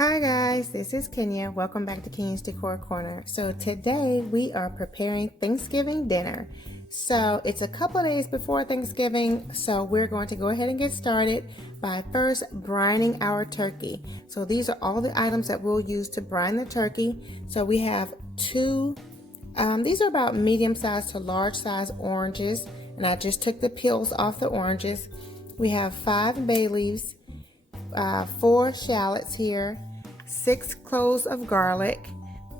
Hi guys, this is Kenya. Welcome back to Kenya's Decor Corner. So today we are preparing Thanksgiving dinner. So it's a couple of days before Thanksgiving, so we're going to go ahead and get started by first brining our turkey. So these are all the items that we'll use to brine the turkey. So we have these are about medium size to large size oranges, and I just took the peels off the oranges. We have 5 bay leaves, 4 shallots here, 6 cloves of garlic,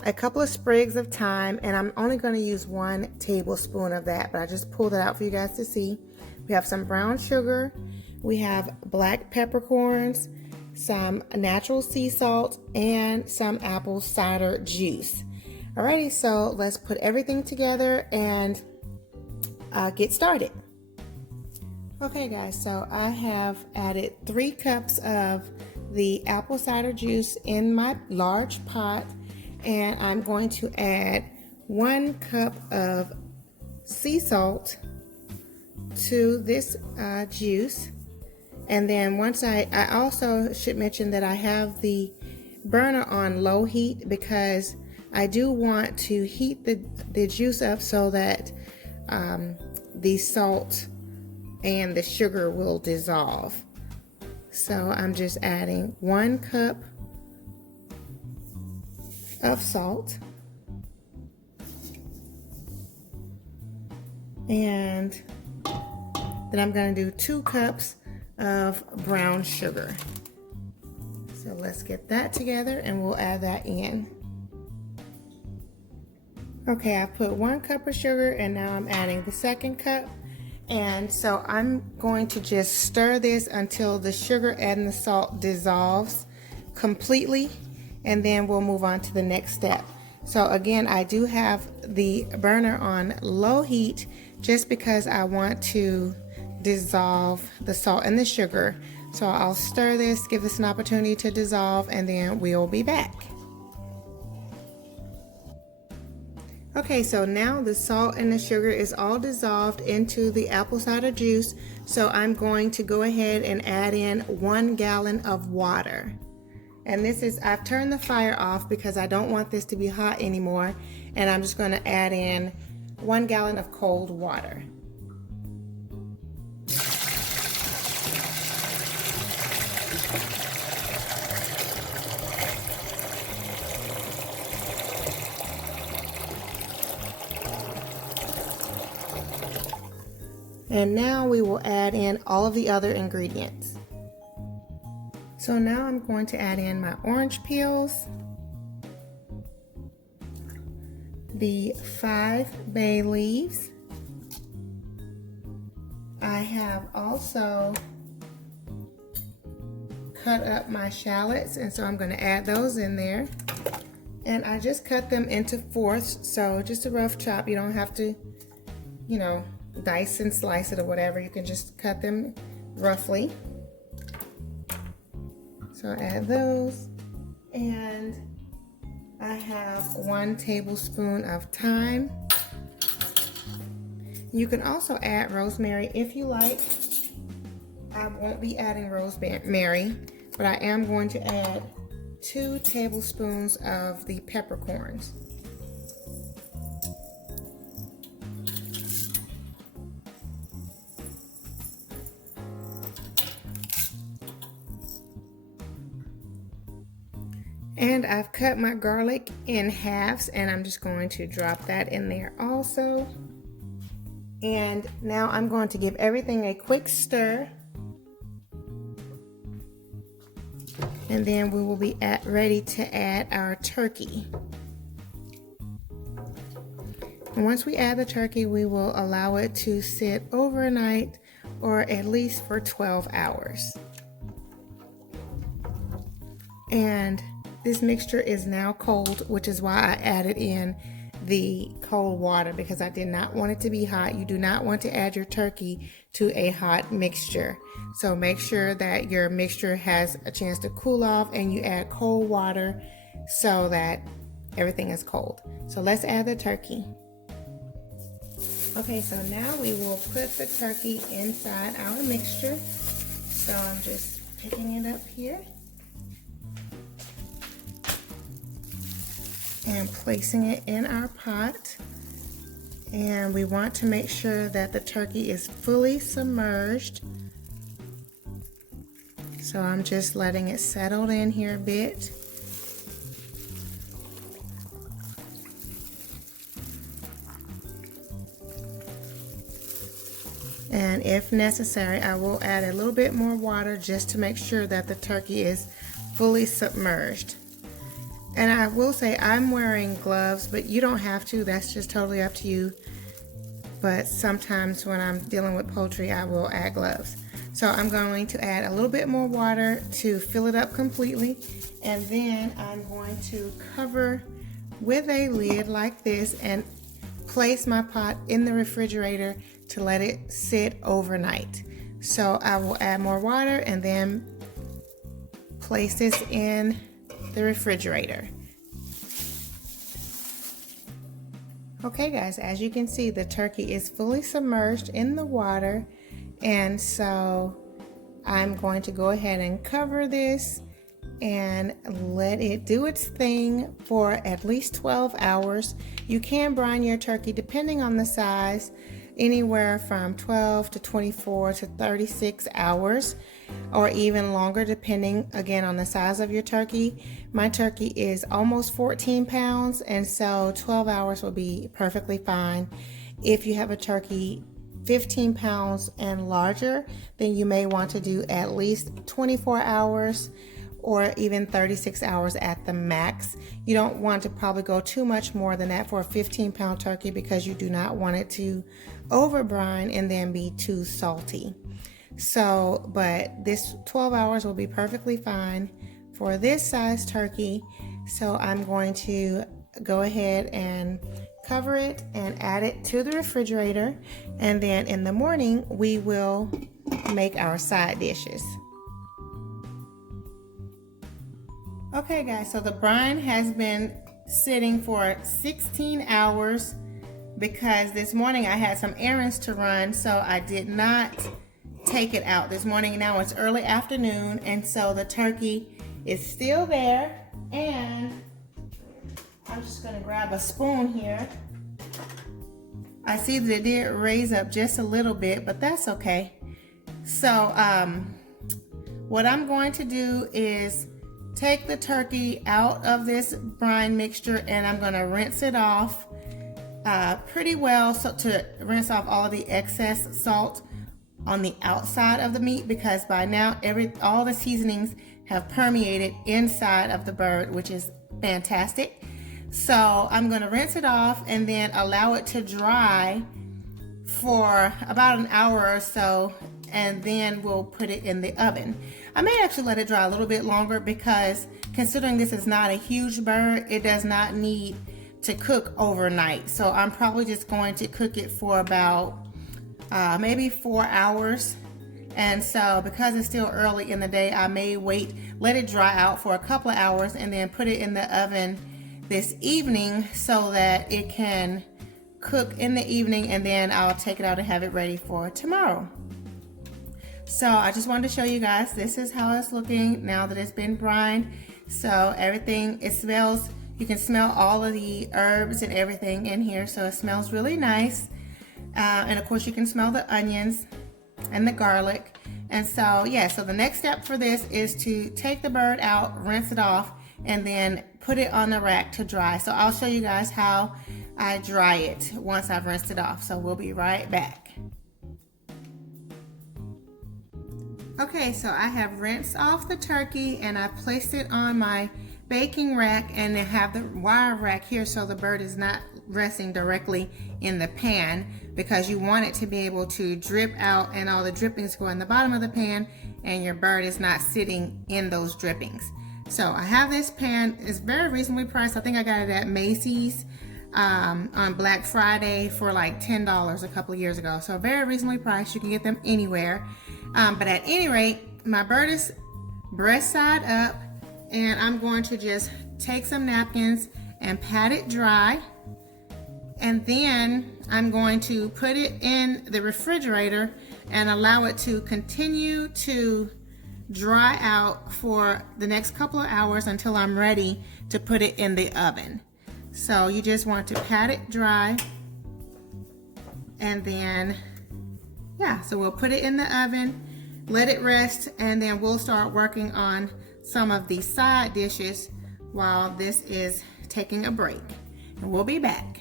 a couple of sprigs of thyme, and I'm only going to use 1 tablespoon of that, but I just pulled it out for you guys to see. We have some brown sugar, we have black peppercorns, some natural sea salt, and some apple cider juice. Alrighty, so let's put everything together and get started. Okay guys, so I have added 3 cups of the apple cider juice in my large pot, and I'm going to add 1 cup of sea salt to this juice. And then once I also should mention that I have the burner on low heat because I do want to heat the juice up so that the salt and the sugar will dissolve. So I'm just adding 1 cup of salt and then I'm going to do 2 cups of brown sugar. So let's get that together and we'll add that in. Okay, I put 1 cup of sugar and now I'm adding the 2nd cup. And so I'm going to just stir this until the sugar and the salt dissolves completely, and then we'll move on to the next step. So again, I do have the burner on low heat just because I want to dissolve the salt and the sugar. So I'll stir this, give this an opportunity to dissolve, and then we'll be back. Okay, so now the salt and the sugar is all dissolved into the apple cider juice. So I'm going to go ahead and add in 1 gallon of water. And this is, I've turned the fire off because I don't want this to be hot anymore. And I'm just going to add in 1 gallon of cold water. And now we will add in all of the other ingredients. So now I'm going to add in my orange peels, the 5 bay leaves. I have also cut up my shallots, and so I'm going to add those in there. And I just cut them into fourths, so just a rough chop. You don't have to, dice and slice it or whatever. You can just cut them roughly. So add those, and I have 1 tablespoon of thyme. You can also add rosemary if you like. I won't be adding rosemary, but I am going to add 2 tablespoons of the peppercorns. And I've cut my garlic in halves, and I'm just going to drop that in there also. And now I'm going to give everything a quick stir. And then we will be ready to add our turkey. And once we add the turkey, we will allow it to sit overnight or at least for 12 hours. And this mixture is now cold, which is why I added in the cold water, because I did not want it to be hot. You do not want to add your turkey to a hot mixture. So make sure that your mixture has a chance to cool off and you add cold water so that everything is cold. So let's add the turkey. Okay, so now we will put the turkey inside our mixture. So I'm just picking it up here. and placing it in our pot. And we want to make sure that the turkey is fully submerged. So I'm just letting it settle in here a bit. And if necessary, I will add a little bit more water just to make sure that the turkey is fully submerged. And I will say I'm wearing gloves, but you don't have to. That's just totally up to you. But sometimes when I'm dealing with poultry, I will add gloves. So I'm going to add a little bit more water to fill it up completely. And then I'm going to cover with a lid like this and place my pot in the refrigerator to let it sit overnight. So I will add more water and then place this in the refrigerator. Okay guys, as you can see, the turkey is fully submerged in the water, and so I'm going to go ahead and cover this and let it do its thing for at least 12 hours. You can brine your turkey depending on the size, anywhere from 12 to 24 to 36 hours, or even longer depending again on the size of your turkey. My turkey is almost 14 pounds, and so 12 hours will be perfectly fine. If you have a turkey 15 pounds and larger, then you may want to do at least 24 hours or even 36 hours at the max. You don't want to probably go too much more than that for a 15-pound turkey because you do not want it to over brine and then be too salty. So, but this 12 hours will be perfectly fine for this size turkey. So I'm going to go ahead and cover it and add it to the refrigerator. And then in the morning, we will make our side dishes. Okay guys, so the brine has been sitting for 16 hours because this morning I had some errands to run, so I did not take it out this morning. Now it's early afternoon, and so the turkey is still there, and I'm just gonna grab a spoon here. I see that it did raise up just a little bit, but that's okay. So what I'm going to do is take the turkey out of this brine mixture, and I'm going to rinse it off pretty well, so to rinse off all of the excess salt on the outside of the meat, because by now all the seasonings have permeated inside of the bird, which is fantastic. So I'm going to rinse it off and then allow it to dry for about an hour or so, and then we'll put it in the oven. I may actually let it dry a little bit longer because considering this is not a huge bird, it does not need to cook overnight. So I'm probably just going to cook it for about maybe 4 hours. And so because it's still early in the day, I may let it dry out for a couple of hours and then put it in the oven this evening so that it can cook in the evening, and then I'll take it out and have it ready for tomorrow. So I just wanted to show you guys, this is how it's looking now that it's been brined. So everything, it smells, you can smell all of the herbs and everything in here, so it smells really nice. And of course you can smell the onions and the garlic. And so yeah, so the next step for this is to take the bird out, rinse it off, and then put it on the rack to dry. So I'll show you guys how I dry it once I've rinsed it off. So we'll be right back. Okay, so I have rinsed off the turkey and I placed it on my baking rack, and I have the wire rack here so the bird is not resting directly in the pan, because you want it to be able to drip out and all the drippings go in the bottom of the pan and your bird is not sitting in those drippings. So I have this pan. It's very reasonably priced. I think I got it at Macy's on Black Friday for like $10 a couple of years ago. So very reasonably priced. You can get them anywhere. But at any rate, my bird is breast side up, and I'm going to just take some napkins and pat it dry. And then I'm going to put it in the refrigerator and allow it to continue to dry out for the next couple of hours until I'm ready to put it in the oven. So you just want to pat it dry, and then, yeah, so we'll put it in the oven, let it rest, and then we'll start working on some of the side dishes while this is taking a break. And we'll be back.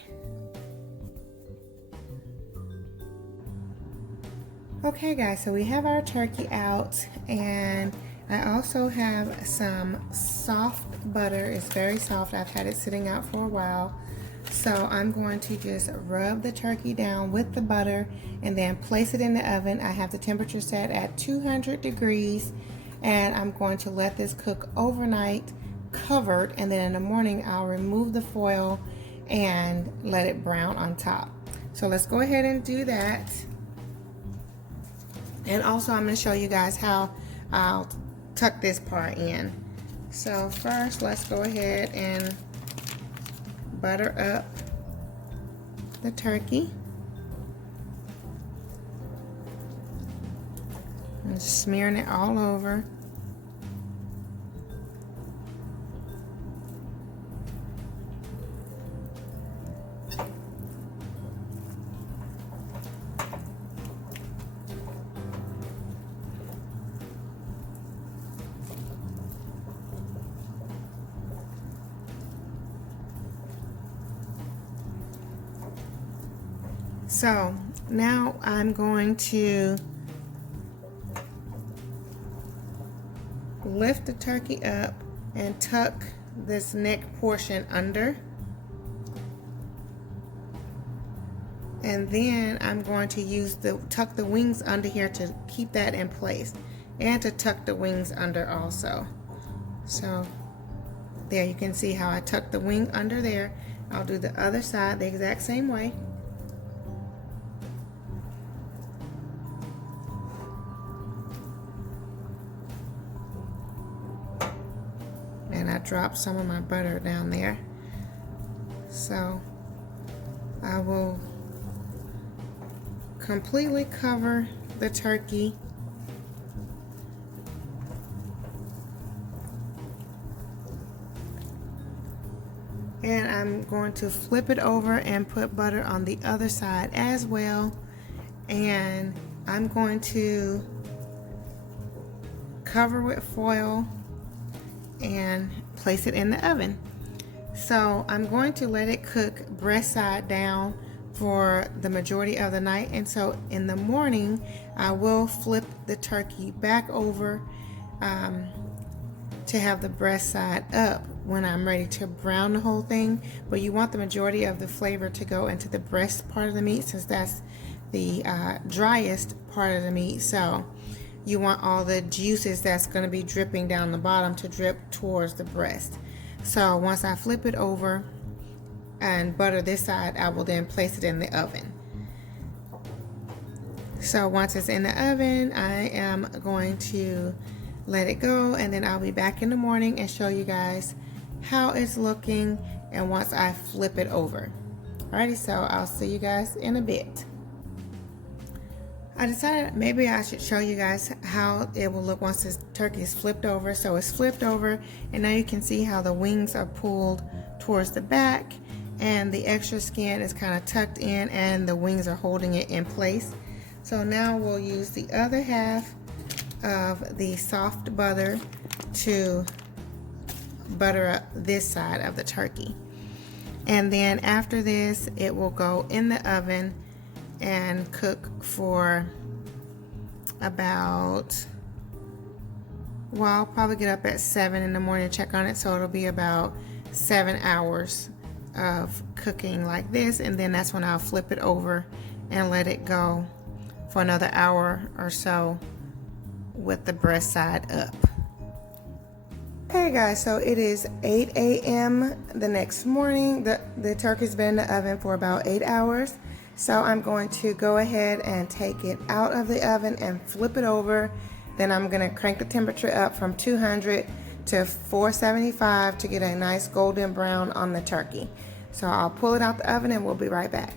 Okay guys, so we have our turkey out, and I also have some soft butter. It's very soft. I've had it sitting out for a while. So I'm going to just rub the turkey down with the butter and then place it in the oven. I have the temperature set at 200 degrees, and I'm going to let this cook overnight covered, and then in the morning I'll remove the foil and let it brown on top. So let's go ahead and do that. And also I'm going to show you guys how I'll tuck this part in. So first, let's go ahead and butter up the turkey. And smearing it all over. So now I'm going to lift the turkey up and tuck this neck portion under. And then I'm going to use tuck the wings under here to keep that in place, and to tuck the wings under also. So there, you can see how I tuck the wing under there. I'll do the other side the exact same way. And I dropped some of my butter down there. So I will completely cover the turkey. And I'm going to flip it over and put butter on the other side as well. And I'm going to cover with foil and place it in the oven. So I'm going to let it cook breast side down for the majority of the night, and so in the morning I will flip the turkey back over to have the breast side up when I'm ready to brown the whole thing. But you want the majority of the flavor to go into the breast part of the meat, since that's the driest part of the meat. So you want all the juices that's going to be dripping down the bottom to drip towards the breast. So once I flip it over and butter this side, I will then place it in the oven. So once it's in the oven, I am going to let it go, and then I'll be back in the morning and show you guys how it's looking, and once I flip it over. Alrighty, so I'll see you guys in a bit. I decided maybe I should show you guys how it will look once this turkey is flipped over. So it's flipped over, and now you can see how the wings are pulled towards the back, and the extra skin is kind of tucked in, and the wings are holding it in place. So now we'll use the other half of the soft butter to butter up this side of the turkey. And then after this, it will go in the oven and cook for about, well, I'll probably get up at 7 in the morning to check on it, so it'll be about 7 hours of cooking like this, and then that's when I'll flip it over and let it go for another hour or so with the breast side up. Hey guys, so it is 8 a.m. the next morning. The turkey's been in the oven for about 8 hours. So I'm going to go ahead and take it out of the oven and flip it over. Then I'm going to crank the temperature up from 200 to 475 to get a nice golden brown on the turkey. So I'll pull it out the oven and we'll be right back.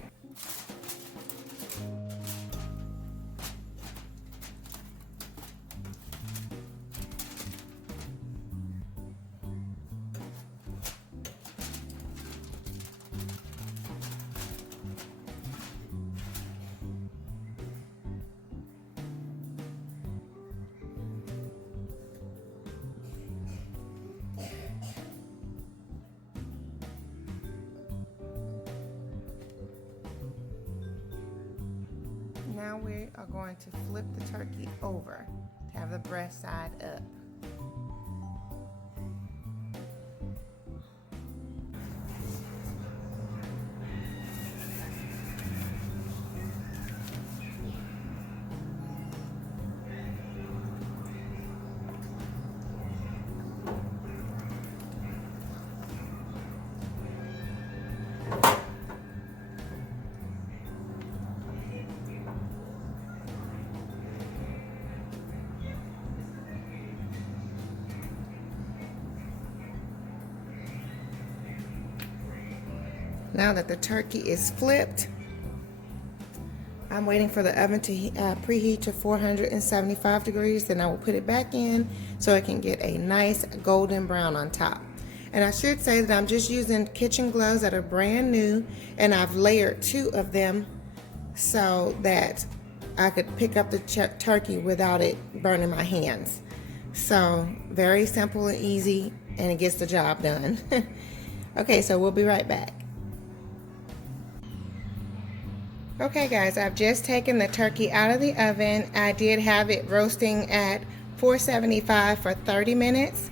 Now we are going to flip the turkey over to have the breast side up. Now that the turkey is flipped, I'm waiting for the oven to preheat to 475 degrees. Then I will put it back in so it can get a nice golden brown on top. And I should say that I'm just using kitchen gloves that are brand new, and I've layered 2 of them so that I could pick up the turkey without it burning my hands. So very simple and easy, and it gets the job done. Okay, so we'll be right back. Okay guys, I've just taken the turkey out of the oven. I did have it roasting at 475 for 30 minutes,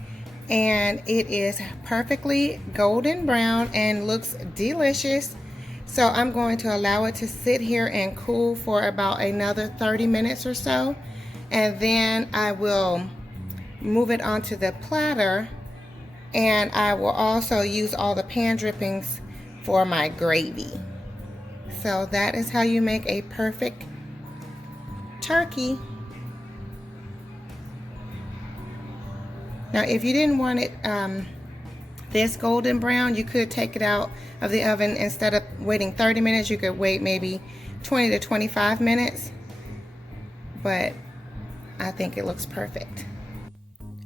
and it is perfectly golden brown and looks delicious. So I'm going to allow it to sit here and cool for about another 30 minutes or so, and then I will move it onto the platter, and I will also use all the pan drippings for my gravy. So that is how you make a perfect turkey. Now if you didn't want it this golden brown, you could take it out of the oven. Instead of waiting 30 minutes, you could wait maybe 20 to 25 minutes. But I think it looks perfect.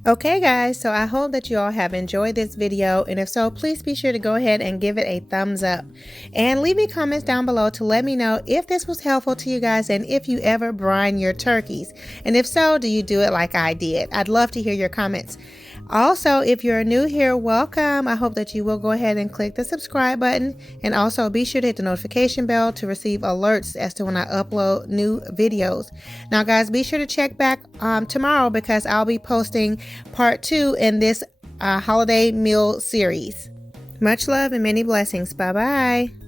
Okay guys, so I hope that you all have enjoyed this video, and if so, please be sure to go ahead and give it a thumbs up and leave me comments down below to let me know if this was helpful to you guys and if you ever brine your turkeys, and if so, do you do it like I did? I'd love to hear your comments. Also, if you're new here, welcome. I hope that you will go ahead and click the subscribe button, and also be sure to hit the notification bell to receive alerts as to when I upload new videos. Now guys, be sure to check back tomorrow, because I'll be posting part 2 in this holiday meal series. Much love and many blessings. Bye bye.